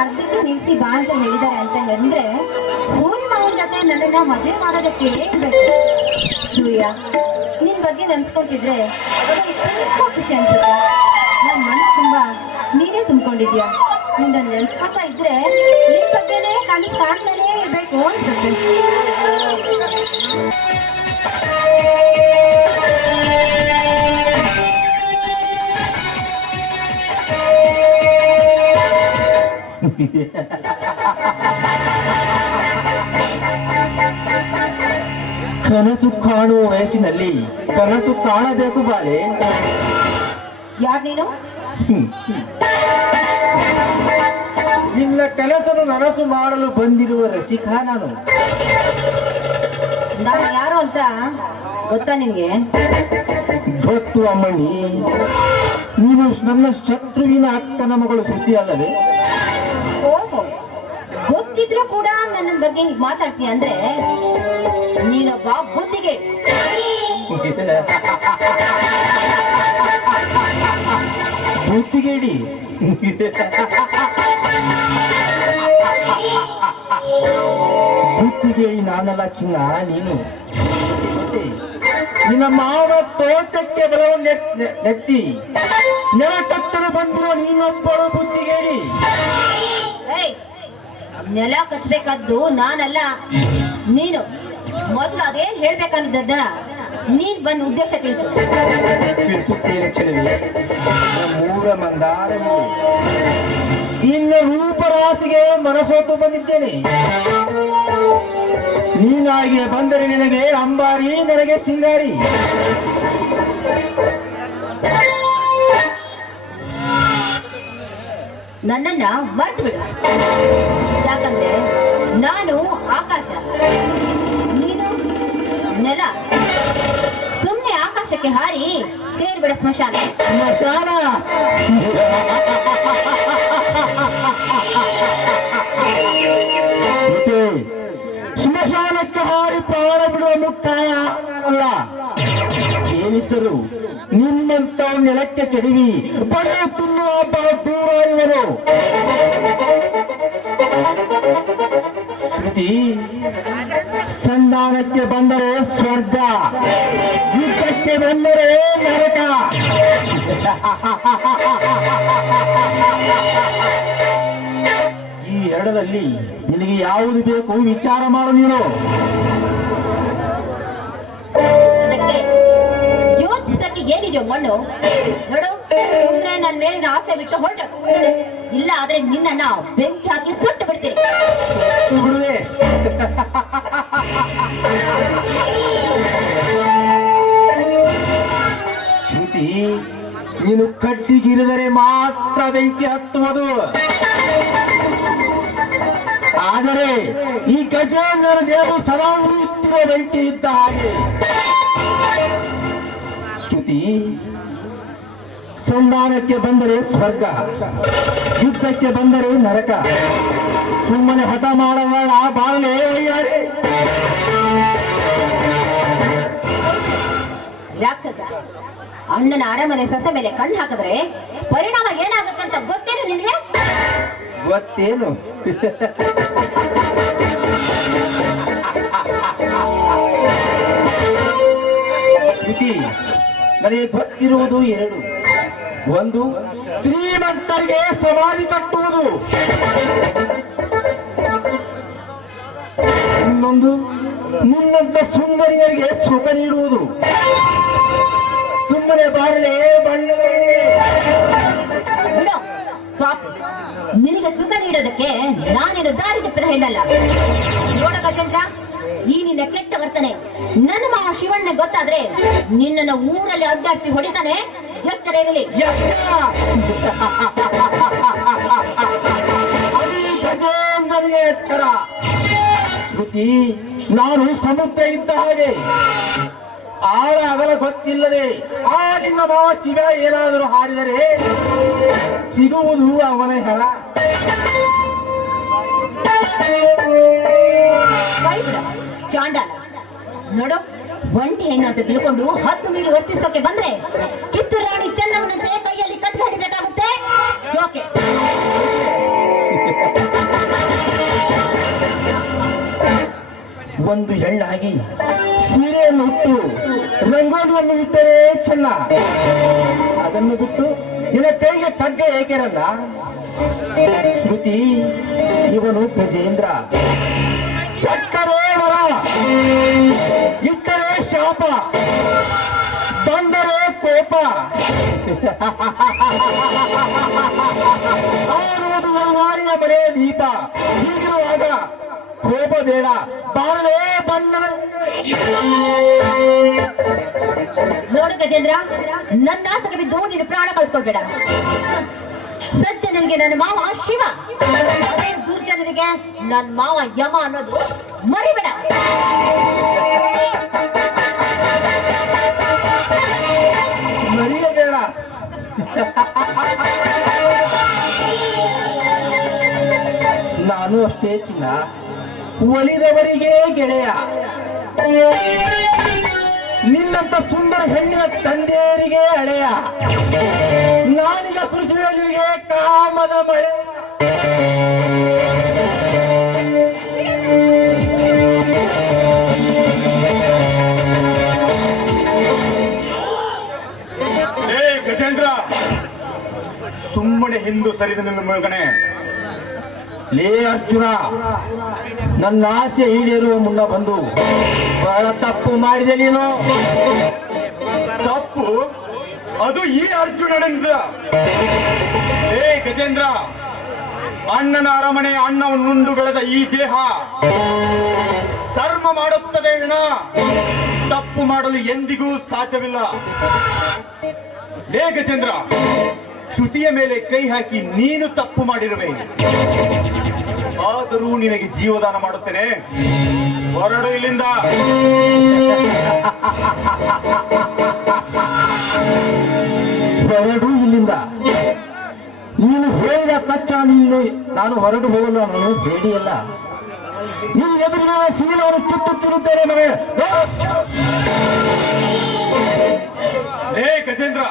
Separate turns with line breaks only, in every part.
ಅರ್ಧಕ್ಕೆ ನಿಲ್ಸಿ ಬಾ ಅಂತ ಹೇಳಿದ್ದಾರೆ ಅಂತ ಅಂದ್ರೆ ಊರಿ ಮಾವನ ಜೊತೆ ನನ್ನನ್ನ ಮದುವೆ ಮಾಡೋದಕ್ಕೆ ಬೇಕು? ಸೂರ್ಯ, ನಿನ್ ಬಗ್ಗೆ ನೆನ್ಸ್ಕೊತಿದ್ರೆ ತುಂಬಾ ಖುಷಿ ಅನ್ಸುತ್ತೆ. ನನ್ನ ಮನಸ್ಸು ತುಂಬಾ ನೀನೇ ತುಂಬಿಕೊಂಡಿದ್ಯಾ? ನಿನ್ನ ನೆನ್ಸ್ಕೊತಾ ಇದ್ರೆ ನಿನ್ ಬಗ್ಗೆನೇ ಕನಸು ಕಾಣ್ತಾನೇ ಇರ್ಬೇಕು ಅನ್ಸುತ್ತೆ.
ಕನಸು ಕಾಣುವ ವಯಸ್ಸಿನಲ್ಲಿ ಕನಸು ಕಾಣಬೇಕು ಬಾಳೆ.
ಯಾರ್ ನೀನು.
ನಿನ್ನ ಕನಸನ್ನು ನನಸು ಮಾಡಲು ಬಂದಿರುವ ರಸಿಕ ನಾನು.
ನಾನು ಯಾರು ಅಂತ ಗೊತ್ತಾ ನಿನ್ಗೆ?
ಗೊತ್ತು ಅಮ್ಮಣಿ. ನೀನು ನನ್ನ ಶತ್ರುವಿನ ಅಕ್ಕನ ಮಗಳು ಸುದ್ದಿ ಅಲ್ಲವೇ
ನನ್ನ ಬಗ್ಗೆ ಹೀಗೆ ಮಾತಾಡ್ತೀಯ ಅಂದ್ರೆ ನೀನೊಬ್ಬ ಬುದ್ಧಿಗೆ
ಬುದ್ಧಿಗೇಡಿ. ಬುದ್ಧಿಗೆ ನಾನಲ್ಲ ಚಿನ್ನ ನೀನು. ನಿನ್ನ ಮಾವ ತೋಟಕ್ಕೆ ಬರೋ ನೆತ್ತಿ. ನೆಲ ಕತ್ತಲು ಬಂದಿರೋ ನೀನೊಬ್ಬಳು ಬುದ್ಧಿಗೇಡಿ.
ನೆಲ ಕಚ್ಚಬೇಕಾದ್ದು ನಾನಲ್ಲ. ನೀನು ಮೊದಲು ಅದೇನ್ ಹೇಳ್ಬೇಕನ್ನೋದನ್ನ ನೀನ್ ಬಂದ ಉದ್ದೇಶ ತಿಳಿಸು.
ತಿಳಿಸುತ್ತೇನೆ ಚೆಲುವೆ ಮೂರ ಮಂದಾರ ಇನ್ನು ರೂಪರಾಸಿಗೆ ಮನಸೋತು ಬಂದಿದ್ದೇನೆ. ನೀನಾಗಿ ಬಂದರೆ ನಿನಗೆ ಅಂಬಾರಿ ನನಗೆ ಸಿಂಗಾರಿ.
ನನ್ನನ್ನ ಮರ್ತು ಬಿಡು. ಸ್ಮಶಾನ
ಸ್ಮಶಾನ ಸ್ಮಶಾನಕ್ಕೆ ಹಾರಿ ಪ್ರಾಣ ಬಿಡುವ ಮುಕ್ತಾಯ ಅಲ್ಲ ಏನಿದ್ದರು ನಿಮ್ಮಂತ ನೆಲಕ್ಕೆ ಕೆಡವಿ ಬಣ್ಣ ತುಂಬುವ ಬಹಳ ದೂರ ಇವರು. ಶ್ರುತಿ ಸಂಧಾನಕ್ಕೆ ಬಂದರೆ ಸ್ವರ್ಗ. ಯುದ್ಧಕ್ಕೆ ಬಂದರೆ ನರಕ. ಈ ಎರಡರಲ್ಲಿ ನಿನಗೆ ಯಾವುದು ಬೇಕು? ವಿಚಾರ ಮಾಡು ನೀನು.
ಯೋಚಿಸಕ್ಕೆ ಏನಿದೆಯೋ ಮಣ್ಣು? ನೋಡು ನನ್ನ ಮೇಲಿನ ಆಸೆ ಬಿಟ್ಟು ಹೊರಟು. ಇಲ್ಲ ಆದ್ರೆ ನಾವು ಬೆಂಕಿ ಹಾಕಿ ಸುಟ್ಟು
ಬಿಡುವೆ. ನೀನು ಕಡ್ಡಿಗಿರಿದರೆ ಮಾತ್ರ ಬೆಂಕಿ ಹತ್ತುವುದು. ಆದರೆ ಈ ಗಜೇಂದ್ರ ದೇವರು ಸದಾ ಉಳಿಯುತ್ತಿರುವ ಬೆಂಕಿ ಇದ್ದ ಹಾಗೆ. ಚ್ಯುತಿ ಸಂಧಾನಕ್ಕೆ ಬಂದರೆ ಸ್ವರ್ಗ, ಯುದ್ಧಕ್ಕೆ ಬಂದರೆ ನರಕ. ಸುಮ್ಮನೆ ಹಠ ಆ ಬಾಳೆ
ರಾಕ್ಷಸ ಅಣ್ಣನ ಅರಮನೆ ಸೊಸೆ ಮೇಲೆ ಕಣ್ಣು ಹಾಕಿದ್ರೆ ಪರಿಣಾಮ ಏನಾಗುತ್ತೆ ಅಂತ ಗೊತ್ತೇನು ನಿನಗೆ?
ಗೊತ್ತೇನು? ನನಗೆ ಗೊತ್ತಿರುವುದು ಎರಡು. ಒಂದು, ಶ್ರೀಮಂತರಿಗೆ ಸಮಾಧಿ ಕಟ್ಟುವುದು. ಇನ್ನೊಂದು, ನಿನ್ನಂತ ಸುಂದರಿಯರಿಗೆ ಸುಖ ನೀಡುವುದು. ಸುಮ್ಮನೆ ಬಾರಲೆ
ಬಣ್ಣಗಳಲ್ಲಿ ನಿನಗೆ ಸುಖ ನೀಡೋದಕ್ಕೆ ನಾನೇನು ದಾರಿ ತಪ್ಪಿದ ಹೇಳಲ್ಲ. ನೋಡ ಗಜೇಂದ್ರ ಈ ನಿನ್ನ ಕೆಟ್ಟ ವರ್ತನೆ. ನನ್ನ ಮಾವ ಶಿವಣ್ಣ ಗೊತ್ತಾದ್ರೆ ನಿನ್ನನ್ನು ಊರಲ್ಲಿ ಅಡ್ಡಾಡ್ತಿ ಹೊಡಿತಾನೆ ಎಚ್ಚರ ಇರಲಿ
ಎಚ್ಚರ. ನಾನು ಸಮುದ್ರ ಇದ್ದ ಹಾಗೆ. ಆಳ ಅಗಲ ಗೊತ್ತಿಲ್ಲದೆ ಆ ನಿಮ್ಮ ಮಾವ ಶಿವ ಏನಾದರೂ ಹಾರಿದರೆ ಸಿಗುವುದು ಅವನ ಹೆಣ.
ಚಾಂಡ ನೋಡು, ಒಂಟಿ ಹೆಣ್ಣು ಅಂತ ತಿಳ್ಕೊಂಡು ಹತ್ತು ಮೀರಿ ವರ್ತಿಸೋಕೆ ಬಂದ್ರೆ ಕಿತ್ತು ರಾಣಿ ಚೆನ್ನಮ್ಮನಂತೆ ಕೈಯಲ್ಲಿ ಕಟ್ಟಿ ಹಿಡಿಬೇಕಾಗುತ್ತೆ ಓಕೆ.
ಒಂದು ಹೆಣ್ಣಾಗಿ ಸೀರೆಯನ್ನು ಉಟ್ಟು ರಂಗೋಲಿಯನ್ನು ಇಟ್ಟರೆ ಚೆನ್ನ ಅದನ್ನು ಬಿಟ್ಟು ನಿನ್ನ ಕೈಗೆ ತಗ್ಗ ಏಕೆರಲ್ಲ ಶ್ರುತಿ, ಇವನು ಗಜೇಂದ್ರ. ಎಟ್ಟರೆ ವರ, ಇಟ್ಟರೆ ಶಾಪ, ಬಂದರೆ ಕೋಪ. ಆರುವುದು ವಾರಿಯ ಬರೇ ದೀಪ ಹೀಗಿರುವಾಗ ಕೋಪ ಬೇಡ ಬಾರಲೇ ಬಂದ
ನೋಡು ಗಜೇಂದ್ರ ನನ್ನ ಆಸೆಗೆ ಬಿದ್ದು ನೀನು ಪ್ರಾಣ ಕಳ್ಕೊಳ್ಬೇಡ. ಸಜ್ಜನರಿಗೆ ನನ್ನ ಮಾವ ಶಿವ. ಅದೇ ದುರ್ಜನರಿಗೆ ನನ್ನ ಮಾವ ಯಮ ಅನ್ನೋದು ಮರಿಬೇಡ.
ಮರಿಯಬೇಡ. ನಾನು ಅಷ್ಟೇ ಚಿನ್ನ ಒಲಿದವರಿಗೆ ಗೆಳೆಯ. ನಿನ್ನಂತ ಸುಂದರ ಹೆಣ್ಣಿನ ತಂದೆಯರಿಗೆ ಅಳೆಯ ನಾನೀಗ ಸೃಷ್ಟಿಗಳಿಗೆ ಕಾಮದ ಮಳೆ.
ಗಜೇಂದ್ರ, ಸುಮ್ಮನೆ ಹಿಂದೂ ಸರಿದ ನಿನ್ನ ಮಗನೇ.
ಲೇ ಅರ್ಜುನ, ನನ್ನ ಆಸೆ ಈಡೇರುವ ಮುನ್ನ ಬಂದು ಬಹಳ ತಪ್ಪು ಮಾಡಿದೆ ನೀನು.
ತಪ್ಪು? ಅದು ಈ ಅರ್ಜುನನಿಂದ. ಏ ಗಜೇಂದ್ರ, ಅಣ್ಣನ ಅರಮನೆ ಅಣ್ಣವನ್ನುಂಡು ಬೆಳೆದ ಈ ದೇಹ ಧರ್ಮ ಮಾಡುತ್ತದೆ ಅಣ್ಣ. ತಪ್ಪು ಮಾಡಲು ಎಂದಿಗೂ ಸಾಧ್ಯವಿಲ್ಲ. ಲೇ ಗಜೇಂದ್ರ, ಶ್ರುತಿಯ ಮೇಲೆ ಕೈ ಹಾಕಿ ನೀನು ತಪ್ಪು ಮಾಡಿರುವೆ. ಆದರೂ ನಿನಗೆ ಜೀವದಾನ ಮಾಡುತ್ತೇನೆ. ಹೊರಡು ಇಲ್ಲಿಂದ
ಹೊರಡು ಇಲ್ಲಿಂದ. ನೀನು ಹೇಳಿದ ಕಚ್ಚ ನೀನು ನಾನು ಹೊರಡು ಹೋಗಲು ನಾನು ಬೇಡಿಯಲ್ಲ. ನೀನು ಎದುರಿನ ಸಿಗಿಲವರು ಕಿತ್ತುತ್ತಿರುತ್ತೇನೆ ಮನೆ
ಗಜೇಂದ್ರ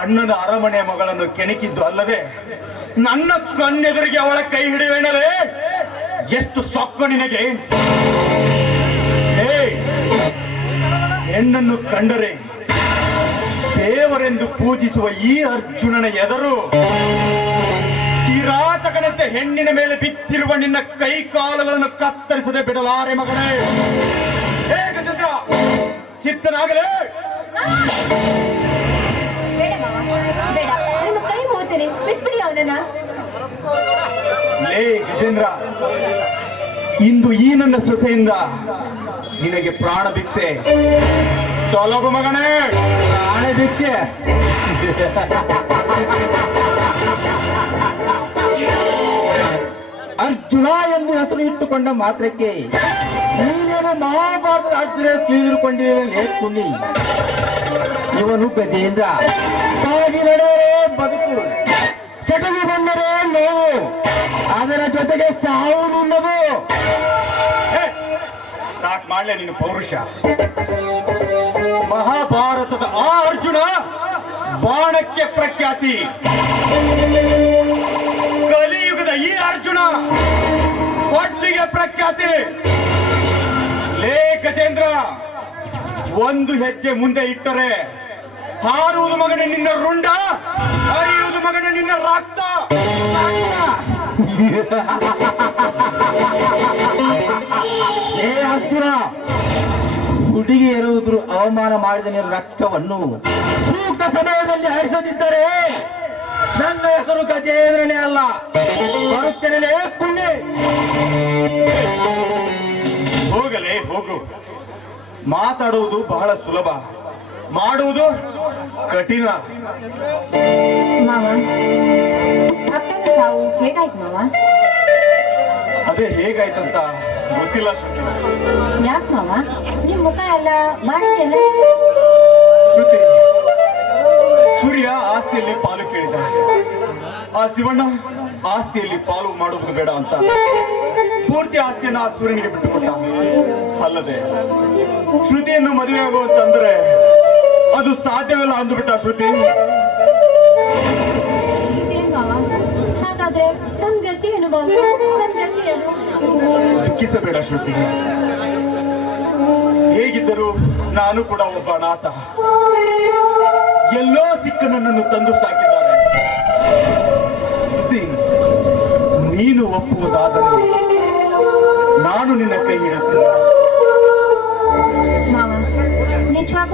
ಅಣ್ಣನ ಅರಮನೆಯ ಮಗಳನ್ನು ಕೆಣಕಿದ್ದು ಅಲ್ಲದೆ ನನ್ನ ಕಣ್ಣೆದುರಿಗೆ ಅವಳ ಕೈ ಹಿಡಿಯುವೇನಲೇ ಎಷ್ಟು ಸೊಕ್ಕ ನಿನಗೆ? ಹೆಣ್ಣನ್ನು ಕಂಡರೆ ದೇವರೆಂದು ಪೂಜಿಸುವ ಈ ಅರ್ಜುನನ ಎದರು ಕಿರಾತಕನಂತೆ ಹೆಣ್ಣಿನ ಮೇಲೆ ಬಿತ್ತಿರುವ ನಿನ್ನ ಕೈ ಕಾಲುಗಳನ್ನು ಕತ್ತರಿಸದೆ ಬಿಡಲಾರೆ ಮಗನೇ. ಹೇ ಗಜೇಂದ್ರ ಸಿದ್ಧನಾಗಲೇ? ಗಜೇಂದ್ರ ಇಂದು ಈ ನನ್ನ ಸೊಸೆಯಿಂದ ನಿನಗೆ ಪ್ರಾಣ ಭಿಕ್ಷೆ. ತೊಲಗು ಮಗನೇ.
ಪ್ರಾಣ ಭಿಕ್ಷೆ. ಅರ್ಜುನ ಎಂದು ಹೆಸರು ಇಟ್ಟುಕೊಂಡ ಮಾತ್ರಕ್ಕೆ ನೀನೇನು ಮಹಾಭಾರತದ ಅರ್ಜುನ ತಿಳಿದುಕೊಂಡಿದ್ದೇನೆ ಕುನಿ ಇವನು ಗಜೇಂದ್ರ ನಡೆಯೇ ಬದುಕು. ಸೆಟಗಿ ಬಂದರೆ ನೋವು. ಅದರ ಜೊತೆಗೆ ಸಾವು ನುಣ್ಣದು
ಸಾಕ್ ಮಾಡ್ಲೆ ನೀನು ಪೌರುಷ. ಮಹಾಭಾರತದ ಆ ಅರ್ಜುನ ಬಾಣಕ್ಕೆ ಪ್ರಖ್ಯಾತಿ. ಕಲಿಯುಗದ ಈ ಅರ್ಜುನ ಒಟ್ಟಿಗೆ ಪ್ರಖ್ಯಾತಿ. ಲೇ ಗಜೇಂದ್ರ ಒಂದು ಹೆಜ್ಜೆ ಮುಂದೆ ಇಟ್ಟರೆ ಹಾರುವುದು ಮಗನ ನಿನ್ನ ರುಂಡ ಹರಿಯುವುದು ಮಗನ ನಿನ್ನ ರಕ್ತ.
ಏ ಹತ್ತಿರ ಹುಡುಗಿ ಇರುವುದ್ರು ಅವಮಾನ ಮಾಡಿದ ನಿನ್ನ ರಕ್ತವನ್ನು ಸೂಕ್ತ ಸಮಯದಲ್ಲಿ ಹರಿಸದಿದ್ದರೆ ನನ್ನ ಹೆಸರು ಗಜೇಂದ್ರನೇ ಅಲ್ಲ. ಬರುತ್ತೇನೆ ಪುಣ್ಯ
ಹೋಗಲೇ ಹೋಗು. ಮಾತಾಡುವುದು ಬಹಳ ಸುಲಭ. ಮಾಡುವುದು ಕಠಿಣ. ಅದೇ ಹೇಗಾಯ್ತಂತ ಗೊತ್ತಿಲ್ಲ ಶ್ರುತಿ.
ಯಾಕೆ ಮಾವ? ನಿಮ್ ಮುಖ ಎಲ್ಲ ಮಾಡಿದೆಯಲ್ಲ?
ಶ್ರುತಿ ಸೂರ್ಯ ಆಸ್ತಿಯಲ್ಲಿ ಪಾಲು ಕೇಳಿದ. ಆ ಶಿವಣ್ಣ ಆಸ್ತಿಯಲ್ಲಿ ಪಾಲು ಮಾಡುವುದು ಬೇಡ ಅಂತ. ಪೂರ್ತಿ ಆಸ್ತಿಯನ್ನ ಆ ಸೂರ್ಯನಿಗೆ ಬಿಟ್ಟುಕೊಟ್ಟ. ಅಲ್ಲದೆ ಶ್ರುತಿಯನ್ನು ಮದುವೆ ಆಗುವಂತಂದ್ರೆ ಅದು ಸಾಧ್ಯವಿಲ್ಲ ಅಂದ್ಬಿಟ್ಟ ಶ್ರುತಿ.
ಸಿಕ್ಕಿಸಬೇಡ
ದುಃಖಿಸಬೇಡ ಶ್ರುತಿ. ಹೇಗಿದ್ದರೂ ನಾನು ಕೂಡ ಒಬ್ಬ ಅನಾಥ ಎಲ್ಲೋ ಸಿಕ್ಕ ನನ್ನನ್ನು ತಂದು ಸಾಕಿದ್ದಾರೆ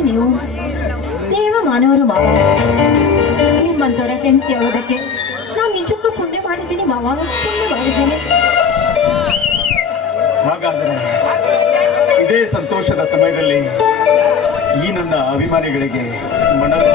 ನೀವು? ದೇವ ಮಾನವರು ಮಾವ. ನಿಮ್ಮಂತರ ಹೆಂಡತಿ ಆಗೋದಕ್ಕೆ ನಾನು ನಿಜಕ್ಕೂ ಪುಣ್ಯ ಮಾಡಿದ್ದೀನಿ ಮಾವ. ಪುಣ್ಯ ಮಾಡಿದ್ದೀನಿ.
ಹಾಗಾದರೆ ಇದೇ ಸಂತೋಷದ ಸಮಯದಲ್ಲಿ ಈ ನನ್ನ ಅಭಿಮಾನಿಗಳಿಗೆ ಮನರಂಜನೆ